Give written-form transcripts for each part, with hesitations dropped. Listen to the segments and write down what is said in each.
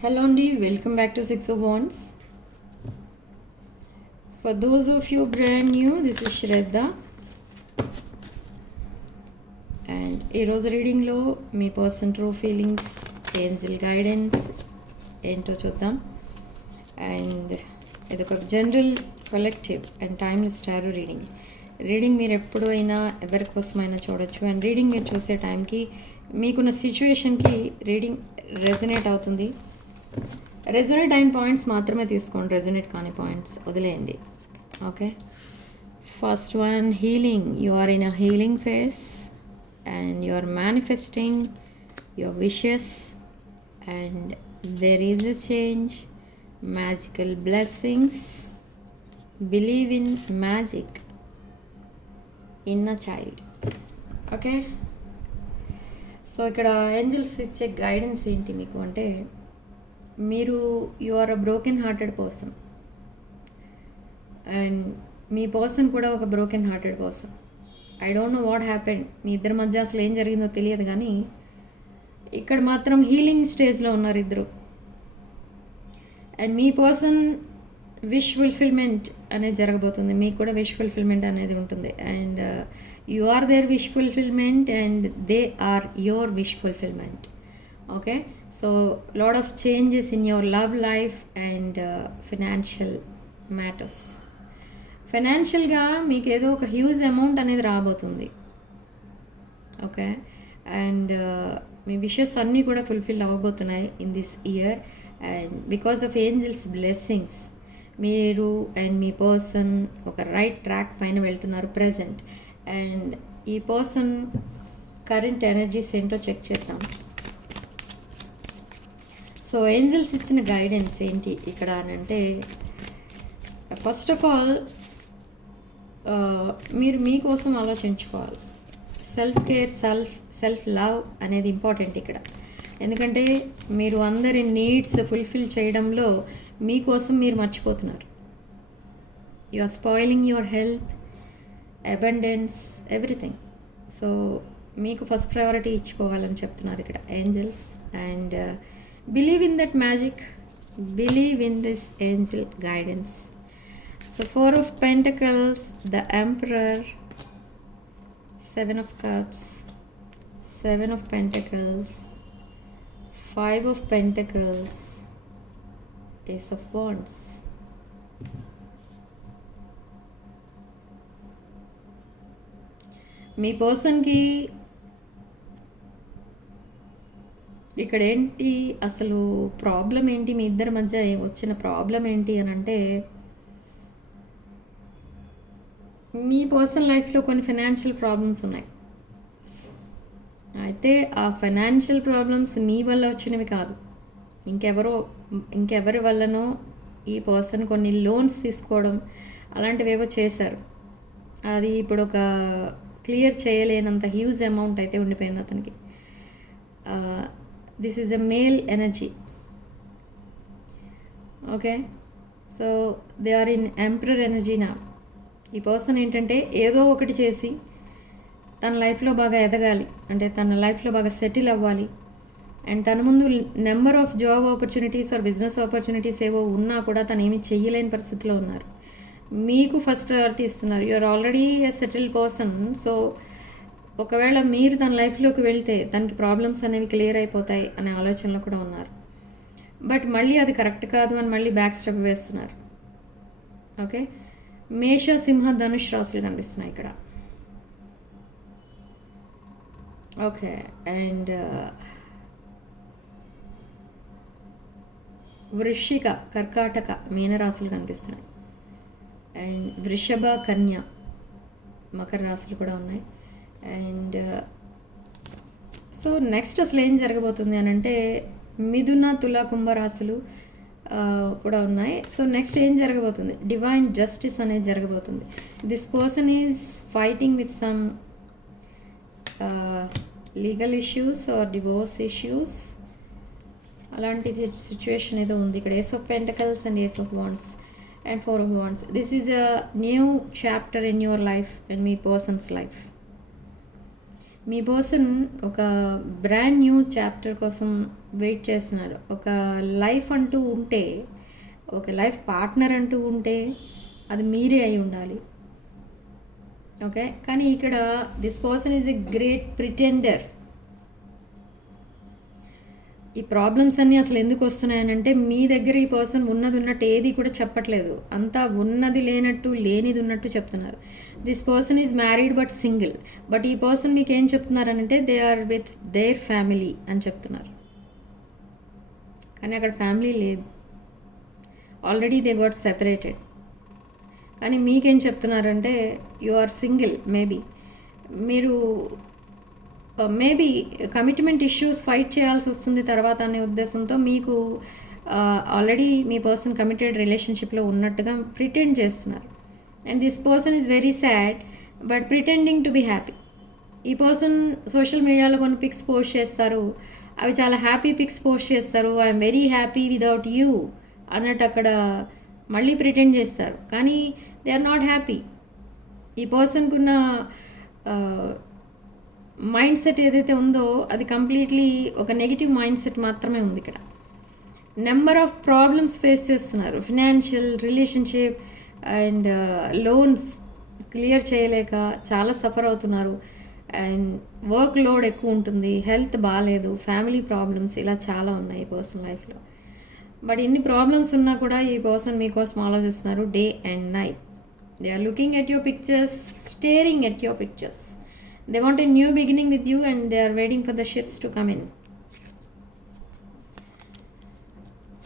Hello Andy, welcome back to Six of Wands. For those of you brand new, this is Shraddha. And ఈ రోజు రీడింగ్లో మీ person true feelings, angel guidance ఏంటో చూద్దాం. And ఇదొక general collective and timeless tarot reading మీరు ఎప్పుడైనా ఎవరి కోసమైనా చూడొచ్చు. అండ్ రీడింగ్ మీరు చూసే టైంకి మీకున్న సిచ్యువేషన్కి రీడింగ్ రెజనేట్ అవుతుంది. రెజొనేట్ అయిన పాయింట్స్ మాత్రమే తీసుకోండి, రెజొనేట్ కాని పాయింట్స్ వదిలేయండి. Okay, first one, healing. You are in a healing phase and you are manifesting your wishes and there is a change, magical blessings, believe in magic, inner child. Okay, so ఇక్కడ angels ఇచ్చే guidance ఏంటి మీకు అంటే, మీరు you are a broken hearted person and మీ person కూడా ఒక broken hearted person. I don't know what happened, మీ ఇద్దరి మధ్య అసలు ఏం జరిగిందో తెలియదు, కానీ ఇక్కడ మాత్రం హీలింగ్ స్టేజ్లో ఉన్నారు ఇద్దరు. అండ్ మీ పర్సన్ విష్ ఫుల్ఫిల్మెంట్ అనేది జరగబోతుంది, మీకు కూడా విష్ ఫుల్ఫిల్మెంట్ అనేది ఉంటుంది. And you are there wish fulfilment and they are your wish fulfilment. Okay, so lot of changes in your love life and financial matters. ఫైనాన్షియల్గా మీకు ఏదో ఒక హ్యూజ్ అమౌంట్ అనేది రాబోతుంది. ఓకే, అండ్ మీ విషెస్ అన్నీ కూడా ఫుల్ఫిల్ అవ్వబోతున్నాయి in this year. And because of angels blessings మీరు అండ్ మీ పర్సన్ ఒక రైట్ ట్రాక్ పైన వెళ్తున్నారు ప్రజెంట్. అండ్ ఈ పర్సన్ కరెంట్ ఎనర్జీస్ ఏంటో చెక్ చేద్దాం. సో ఏంజల్స్ ఇచ్చిన గైడెన్స్ ఏంటి ఇక్కడ అని అంటే, ఫస్ట్ ఆఫ్ ఆల్ మీరు మీకోసం ఆలోచించుకోవాలి. సెల్ఫ్ కేర్, సెల్ఫ్ లవ్ అనేది ఇంపార్టెంట్ ఇక్కడ. ఎందుకంటే మీరు అందరి నీడ్స్ ఫుల్ఫిల్ చేయడంలో మీకోసం మీరు మర్చిపోతున్నారు. You are spoiling your health, abundance, everything. So మీకు ఫస్ట్ ప్రయారిటీ ఇచ్చుకోవాలని చెప్తున్నారు ఇక్కడ angels. And believe in that magic, believe in this angel guidance. So 4 of Pentacles, the Emperor, 7 of Cups, 7 of Pentacles, 5 of Pentacles, Ace of Wands. మీ పర్సన్కి ఇక్కడ ఏంటి అసలు problem ఏంటి, మీ ఇద్దరి మధ్య వచ్చిన ప్రాబ్లం ఏంటి అని అంటే, మీ పర్సనల్ లైఫ్లో కొన్ని ఫైనాన్షియల్ ప్రాబ్లమ్స్ ఉన్నాయి. అయితే ఆ ఫైనాన్షియల్ ప్రాబ్లమ్స్ మీ వల్ల వచ్చినవి కాదు, ఇంకెవరి వల్లనో ఈ పర్సన్ కొన్ని లోన్స్ తీసుకోవడం అలాంటివి ఏవో చేశారు. అది ఇప్పుడు ఒక క్లియర్ చేయలేనంత హ్యూజ్ అమౌంట్ అయితే ఉండిపోయింది అతనికి. This is a male energy. Okay, so they are in emperor energy నా. ఈ పర్సన్ ఏంటంటే ఏదో ఒకటి చేసి తన లైఫ్లో బాగా ఎదగాలి, అంటే తన లైఫ్లో బాగా సెటిల్ అవ్వాలి. అండ్ తన ముందు number of job opportunities or business opportunities ఏవో ఉన్నా కూడా తను ఏమీ చెయ్యలేని పరిస్థితిలో ఉన్నారు. మీకు ఫస్ట్ ప్రయారిటీ ఇస్తున్నారు. You are already a settled person. So ఒకవేళ మీరు తన లైఫ్లోకి వెళ్తే తనకి ప్రాబ్లమ్స్ అనేవి క్లియర్ అయిపోతాయి అనే ఆలోచనలో కూడా ఉన్నారు. బట్ మళ్ళీ అది కరెక్ట్ కాదు అని మళ్ళీ బ్యాక్ స్టెప్ వేస్తున్నారు. ఓకే, మేష, సింహ, ధనుష్ రాశులు కనిపిస్తున్నాయి ఇక్కడ. ఓకే, అండ్ వృశ్చిక, కర్కాటక, మీనరాశులు కనిపిస్తున్నాయి. అండ్ వృషభ, కన్య, మకర రాశులు కూడా ఉన్నాయి. అండ్ సో నెక్స్ట్ అసలు ఏం జరగబోతుంది అని అంటే, మిథున, తుల, కుంభరాశులు కూడా ఉన్నాయి. సో నెక్స్ట్ ఏం జరగబోతుంది, డివైన్ జస్టిస్ అనేది జరగబోతుంది. This person is fighting with some legal issues or divorce issues, అలాంటి సిచ్యువేషన్ ఏదో ఉంది ఇక్కడ. Ace of pentacles and ace of wands and 4 of Wands. This is a new chapter in your life and me persons life. Me person ఒక brand new chapter కోసం wait చేస్తున్నారు. ఒక life అంటూ ఉంటే, ఒక లైఫ్ పార్ట్నర్ అంటూ ఉంటే అది మీరే అయి ఉండాలి. ఓకే, కానీ ఇక్కడ this person is a great pretender. ఈ ప్రాబ్లమ్స్ అన్నీ అసలు ఎందుకు వస్తున్నాయనంటే మీ దగ్గర ఈ పర్సన్ ఉన్నది ఉన్నట్టు ఏది కూడా చెప్పట్లేదు, అంతా ఉన్నది లేనట్టు లేనిది ఉన్నట్టు చెప్తున్నారు. This person is married but single. But ఈ పర్సన్ మీకు ఏం చెప్తున్నారనంటే they are with their family అని చెప్తున్నారు. కానీ అక్కడ ఫ్యామిలీ లేదు, ఆల్రెడీ దే గాట్ సెపరేటెడ్. కానీ మీకేం చెప్తున్నారంటే యు ఆర్ సింగిల్. మీరు మేబీ కమిట్మెంట్ ఇష్యూస్ ఫైట్ చేయాల్సి వస్తుంది తర్వాత అనే ఉద్దేశంతో మీకు ఆల్రెడీ మీ పర్సన్ కమిటెడ్ రిలేషన్షిప్లో ఉన్నట్టుగా ప్రిటెండ్ చేస్తున్నారు. And this person is very sad but pretending to be happy. ఈ పర్సన్ సోషల్ మీడియాలో కొన్ని పిక్స్ పోస్ట్ చేస్తారు, అవి చాలా హ్యాపీ పిక్స్ పోస్ట్ చేస్తారు. I'm very happy without you అన్నట్టు అక్కడ మళ్ళీ ప్రిటెండ్ చేస్తారు, కానీ దే ఆర్ నాట్ హ్యాపీ. ఈ పర్సన్కున్న మైండ్ సెట్ ఏదైతే ఉందో అది కంప్లీట్లీ ఒక నెగిటివ్ మైండ్ సెట్ మాత్రమే ఉంది. ఇక్కడ నెంబర్ ఆఫ్ ప్రాబ్లమ్స్ ఫేస్ చేస్తున్నారు, financial, relationship and loans clear చేయలేక చాలా సఫర్ అవుతున్నారు. అండ్ వర్క్ లోడ్ ఎక్కువ ఉంటుంది, హెల్త్ బాగాలేదు, ఫ్యామిలీ ప్రాబ్లమ్స్, ఇలా చాలా ఉన్నాయి ఈ పర్సన్ లైఫ్లో. బట్ ఇన్ని ప్రాబ్లమ్స్ ఉన్నా కూడా ఈ పర్సన్ మీకోసం ఆలోచిస్తున్నారు day and night. They are looking at your pictures, staring at your pictures. They want a new beginning with you and they are waiting for the ships to come in.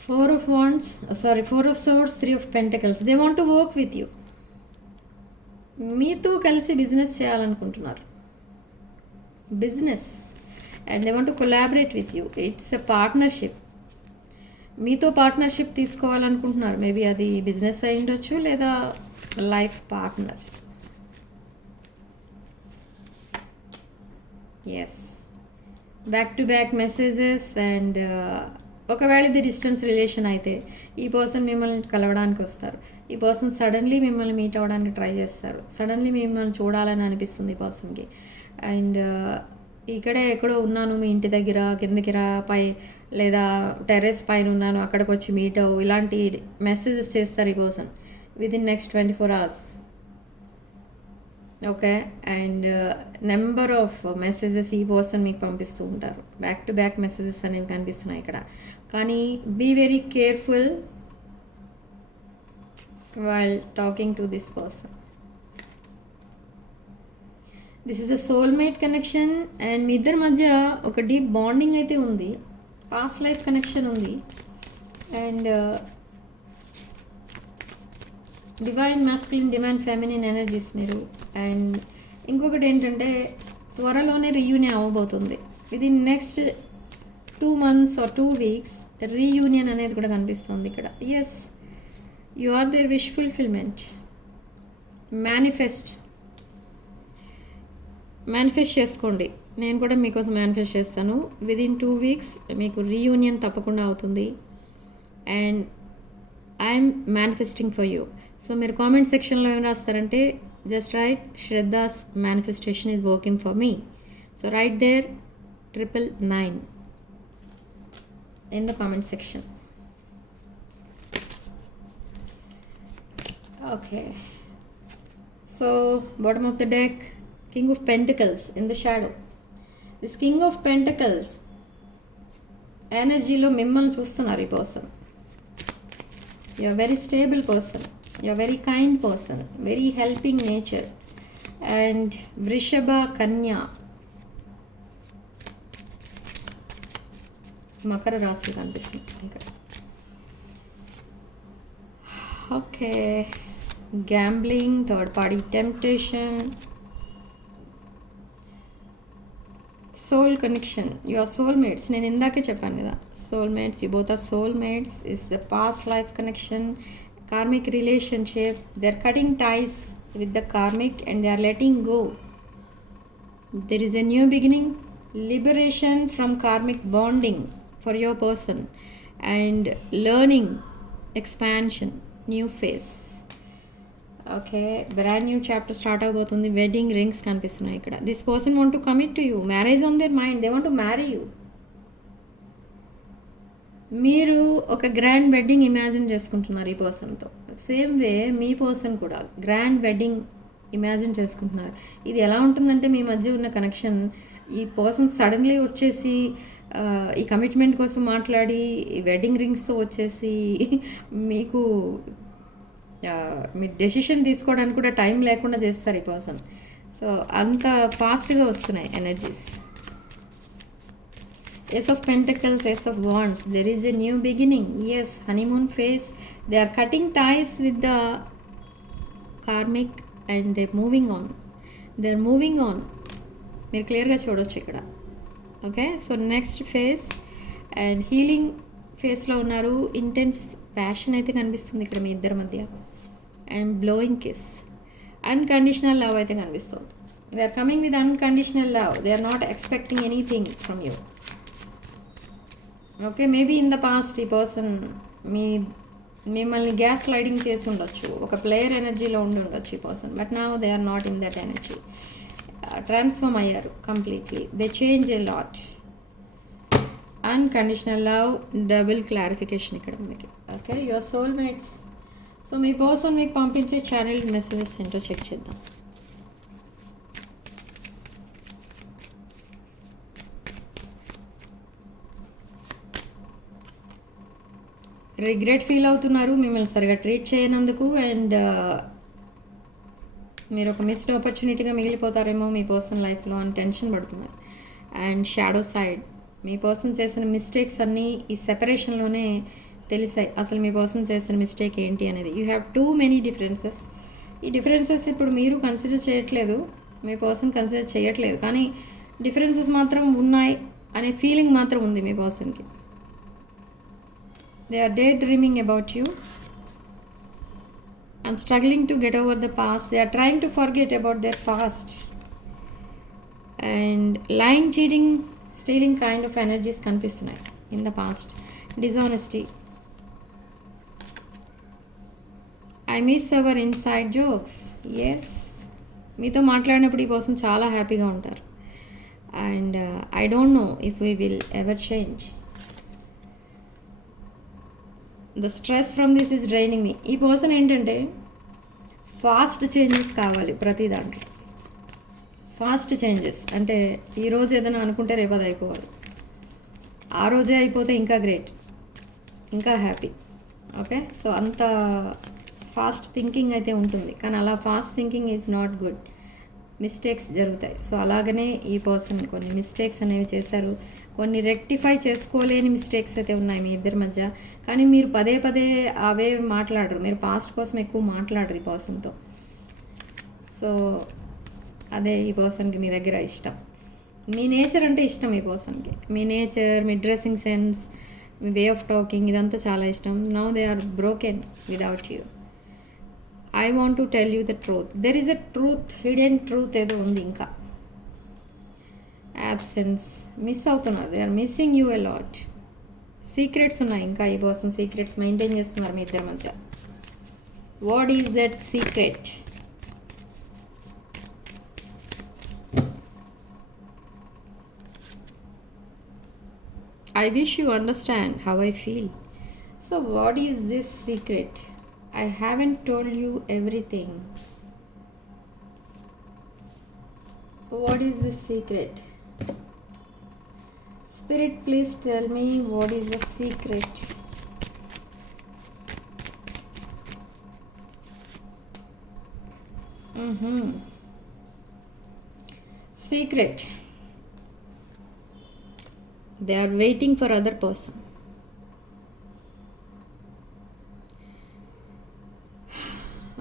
Four of Swords, Three of Pentacles. They want to work with you. మీతో కలిసి business చేయాలనుకుంటున్నారు, business. And they want to collaborate with you. It's a partnership. మీతో partnership తీసుకోవాలనుకుంటున్నారు. Maybe అది business అయి ఉండొచ్చు లేదా life partner. Yes, back to back messages. And ఒకవేళ ఇది డిస్టెన్స్ రిలేషన్ అయితే ఈ పర్సన్ మిమ్మల్ని కలవడానికి వస్తారు. ఈ పర్సన్ సడన్లీ మిమ్మల్ని మీట్ అవ్వడానికి ట్రై చేస్తారు. సడన్లీ మిమ్మల్ని చూడాలని అనిపిస్తుంది ఈ పర్సన్కి. అండ్ ఇక్కడే ఎక్కడో ఉన్నాను, మీ ఇంటి దగ్గర, కిందకి రా, పై లేదా టెర్రస్ పైన ఉన్నాను, అక్కడికి వచ్చి మీట్ అవ్వు, ఇలాంటి మెసేజెస్ చేస్తారు ఈ person within next 24 hours. Okay, and number of messages ఈ పర్సన్ మీకు పంపిస్తూ ఉంటారు. బ్యాక్ టు బ్యాక్ మెసేజెస్ అనేవి కనిపిస్తున్నాయి ఇక్కడ. కానీ be very careful while talking to this person. This is a soulmate connection. And మీ ఇద్దరి మధ్య ఒక డీప్ బాండింగ్ అయితే ఉంది, పాస్ట్ లైఫ్ కనెక్షన్ ఉంది. And divine masculine, divine feminine energies మీరు. అండ్ ఇంకొకటి ఏంటంటే త్వరలోనే రీయూనియన్ అవ్వబోతుంది. Within next 2 months or 2 weeks reunion అనేది కూడా కనిపిస్తుంది ఇక్కడ. Yes, you are there wish fulfillment. Manifest చేసుకోండి. నేను కూడా మీకోసం మేనిఫెస్ట్ చేస్తాను. విదిన్ 2 weeks మీకు రీయూనియన్ తప్పకుండా అవుతుంది. And I'm manifesting for you. So మీరు కామెంట్ సెక్షన్లో ఏం రాస్తారంటే just write Shraddha's manifestation is working for me. So write there 999 in the comment section. Okay, so bottom of the deck, King of Pentacles in the shadow. This King of Pentacles ఎనర్జీలో మిమ్మల్ని చూస్తున్నారు ఈ person. You are very stable person, you are very kind person, very helping nature. And Vrishaba Kanya, Makar రాశి కనిపిస్తుంది ఇక్కడ. Okay, gambling, third party temptation, soul connection. Your soulmates, నేను ఇందాకే చెప్పాను కదా, soulmates, you both are soulmates. Is the past life connection, karmic relationship. They are cutting ties with the karmic and they are letting go. There is a new beginning, liberation from karmic bonding for your person, and learning, expansion, new phase. Okay, brand new chapter start అవబోతుంది. Wedding rings కనిపిస్తున్నాయి ఇక్కడ. This person want to commit to you, marriage on their mind, they want to marry you. మీరు ఒక grand wedding imagine చేసుకుంటున్నారు ఈ పర్సన్తో. Same way మీ person కూడా గ్రాండ్ వెడ్డింగ్ ఇమాజిన్ చేసుకుంటున్నారు. ఇది ఎలా ఉంటుందంటే మీ మధ్య ఉన్న కనెక్షన్, ఈ పర్సన్ సడన్లీ వచ్చేసి ఈ కమిట్మెంట్ కోసం మాట్లాడి వెడ్డింగ్ రింగ్స్తో వచ్చేసి మీకు మీ డెసిషన్ తీసుకోవడానికి కూడా టైం లేకుండా చేస్తారు ఈ పర్సన్. సో అంత ఫాస్ట్గా వస్తున్నాయి energies. Ace of Pentacles, Ace of Wands. There is a new beginning. Yes, honeymoon phase. They are cutting ties with the karmic and they're moving on. They're moving on. మీరు క్లియర్గా చూడొచ్చు ఇక్కడ. Okay, so next phase and healing ఫేస్లో ఉన్నారు. Intense passion అయితే కనిపిస్తుంది ఇక్కడ మీ ఇద్దరి మధ్య. And blowing kiss. Unconditional love అయితే కనిపిస్తుంది. They are coming with unconditional love. They are not expecting anything from you. Okay, maybe in the past ఈ పర్సన్ మిమ్మల్ని గ్యాస్ లైటింగ్ చేసి ఉండొచ్చు, ఒక ప్లేయర్ ఎనర్జీలో ఉండి ఉండొచ్చు ఈ person. But now they are not in that energy. Transform అయ్యారు completely. They change a lot. Unconditional love, double clarification ఇక్కడ మనకి. Okay, your soulmates. సో మీ పర్సన్ మీకు పంపించే ఛానల్ మెసేజెస్ ఏంటో చెక్ చేద్దాం. రిగ్రెట్ ఫీల్ అవుతున్నారు మిమ్మల్ని సరిగా ట్రీట్ చేయనందుకు. అండ్ మీరు ఒక మిస్డ్ ఆపర్చునిటీగా మిగిలిపోతారేమో మీ పర్సన్ లైఫ్లో అని టెన్షన్ పడుతున్నారు. And shadow side, me person చేసిన మిస్టేక్స్ అన్నీ ఈ సెపరేషన్లోనే తెలిసాయి. అసలు మీ పర్సన్ చేసిన మిస్టేక్ ఏంటి అనేది. You have too many differences. ఈ డిఫరెన్సెస్ ఇప్పుడు మీరు కన్సిడర్ చేయట్లేదు, మీ పర్సన్ కన్సిడర్ చేయట్లేదు, కానీ డిఫరెన్సెస్ మాత్రం ఉన్నాయి అనే ఫీలింగ్ మాత్రం ఉంది మీ పర్సన్కి. They are daydreaming about you. I'm struggling to get over the past. They are trying to forget about their past. And lying, cheating, stealing kind of energies కనిపిస్తున్నాయి in the past. Dishonesty. I miss our inside jokes. Yes. మీతో మాట్లాడినప్పుడు ఈ person చాలా హ్యాపీగా ఉంటారు. And I don't know if we will ever change. The stress from this is draining me. ఈ person ఏంటంటే fast changes కావాలి ప్రతి దాంట్లో. ఫాస్ట్ చేంజెస్ అంటే ఈరోజు ఏదైనా అనుకుంటే రేపు అది అయిపోవాలి, ఆ రోజే అయిపోతే ఇంకా గ్రేట్, ఇంకా హ్యాపీ. ఓకే, సో అంత ఫాస్ట్ థింకింగ్ అయితే ఉంటుంది, కానీ అలా fast thinking is not good. Mistakes జరుగుతాయి. సో అలాగనే ఈ పర్సన్ కొన్ని మిస్టేక్స్ అనేవి చేశారు. కొన్ని రెక్టిఫై చేసుకోలేని మిస్టేక్స్ అయితే ఉన్నాయి మీ ఇద్దరి మధ్య. కానీ మీరు పదే పదే అవే మాట్లాడరు, మీరు పాస్ట్ కోసం ఎక్కువ మాట్లాడరు ఈ పర్సన్తో. సో అదే ఈ పర్సన్కి మీ దగ్గర ఇష్టం. మీ నేచర్ అంటే ఇష్టం ఈ పర్సన్కి. మీ నేచర్, మీ డ్రెస్సింగ్ సెన్స్, మీ వే ఆఫ్ టాకింగ్, ఇదంతా చాలా ఇష్టం. Now they are broken without you. I want to tell you the truth. There is a truth, hidden truth ఏదో ఉంది ఇంకా. యాబ్సెన్స్, మిస్ అవుతున్నారు. They are missing you a lot. Secrets ఉన్నాయి ఇంకా ఈ పర్సన్ సీక్రెట్స్ మెయింటైన్ చేస్తున్నారు మీ ఇద్దరి మధ్య. What is that secret? I wish you understand how I feel. So what is this secret? I haven't told you everything. What is this secret? Spirit, please tell me what is the secret. Secret. They are waiting for other person.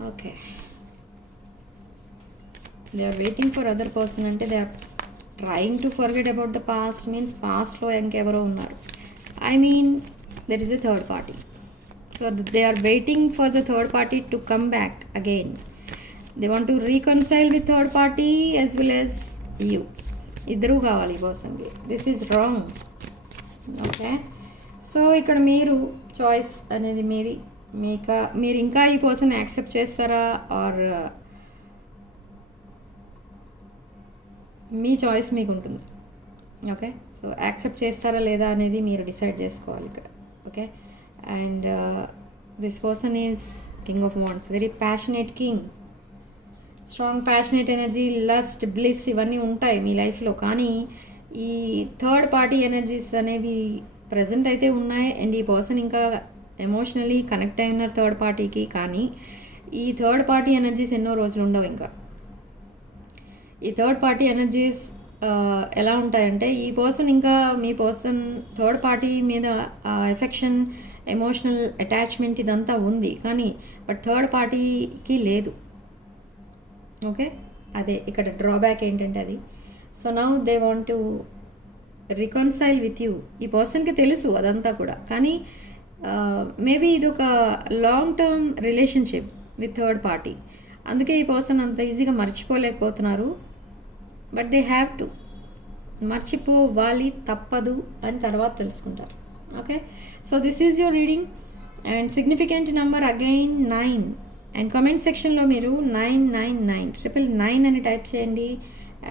Okay. They are waiting for other person అంటే they are trying to forget about the past, means past లో ఇంకెవరో ఉన్నారు. I mean there is a third party. So they are waiting for the third party to come back again. They want to reconcile with third party as well as you. ఇద్దరూ కావాలి ఈ పర్సన్కి. This is wrong. Okay, so ఇక్కడ మీరు choice అనేది మీది. మీరు ఇంకా ఈ పర్సన్ యాక్సెప్ట్ చేస్తారా ఆర్ మీ చాయిస్ మీకు ఉంటుంది. ఓకే, సో యాక్సెప్ట్ చేస్తారా లేదా అనేది మీరు డిసైడ్ చేసుకోవాలి ఇక్కడ. Okay. And this person is king of wands, very passionate king. Strong passionate energy, lust, bliss ఇవన్నీ ఉంటాయి మీ లైఫ్లో. కానీ ఈ థర్డ్ పార్టీ ఎనర్జీస్ అనేవి ప్రజెంట్ అయితే ఉన్నాయి. అండ్ ఈ పర్సన్ ఇంకా ఎమోషనలీ కనెక్ట్ అయి ఉన్నారు థర్డ్ పార్టీకి. కానీ ఈ థర్డ్ పార్టీ ఎనర్జీస్ ఎన్నో రోజులు ఉండవు. ఇంకా ఈ థర్డ్ పార్టీ ఎనర్జీస్ ఎలా ఉంటాయంటే, ఈ పర్సన్ ఇంకా మీ పర్సన్ థర్డ్ పార్టీ మీద ఎఫెక్షన్, ఎమోషనల్ అటాచ్మెంట్ ఇదంతా ఉంది. కానీ బట్ థర్డ్ పార్టీకి లేదు. ఓకే, అదే ఇక్కడ డ్రాబ్యాక్ ఏంటంటే అది. So now they want to reconcile with you. ఈ పర్సన్కి తెలుసు అదంతా కూడా. కానీ మేబీ ఇది ఒక long term relationship with third party. అందుకే ఈ పర్సన్ అంత ఈజీగా మర్చిపోలేకపోతున్నారు. బట్ దే హ్యావ్ టు, మర్చిపోవాలి, తప్పదు అని తర్వాత తెలుసుకుంటారు. Okay, so this is your reading. And significant number again 9. And comment సెక్షన్లో మీరు 999 అని టైప్ చేయండి.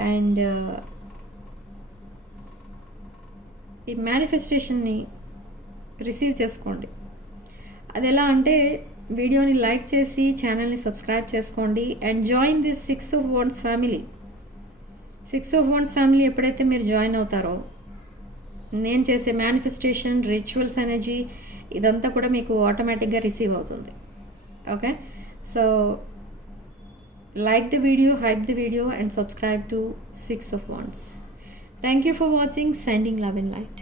అండ్ ఈ మేనిఫెస్టేషన్ని రిసీవ్ చేసుకోండి. అది ఎలా అంటే, వీడియోని లైక్ చేసి ఛానల్ని సబ్స్క్రైబ్ చేసుకోండి. And join this 6 of Wands family. 6 of Wands family ఎప్పుడైతే మీరు జాయిన్ అవుతారో, నేను చేసే మేనిఫెస్టేషన్, రిచువల్స్ ఎనర్జీ ఇదంతా కూడా మీకు ఆటోమేటిక్గా రిసీవ్ అవుతుంది. Okay, so like the video, hype the video and subscribe to 6 of Wands. Thank you for watching. Sending love and light.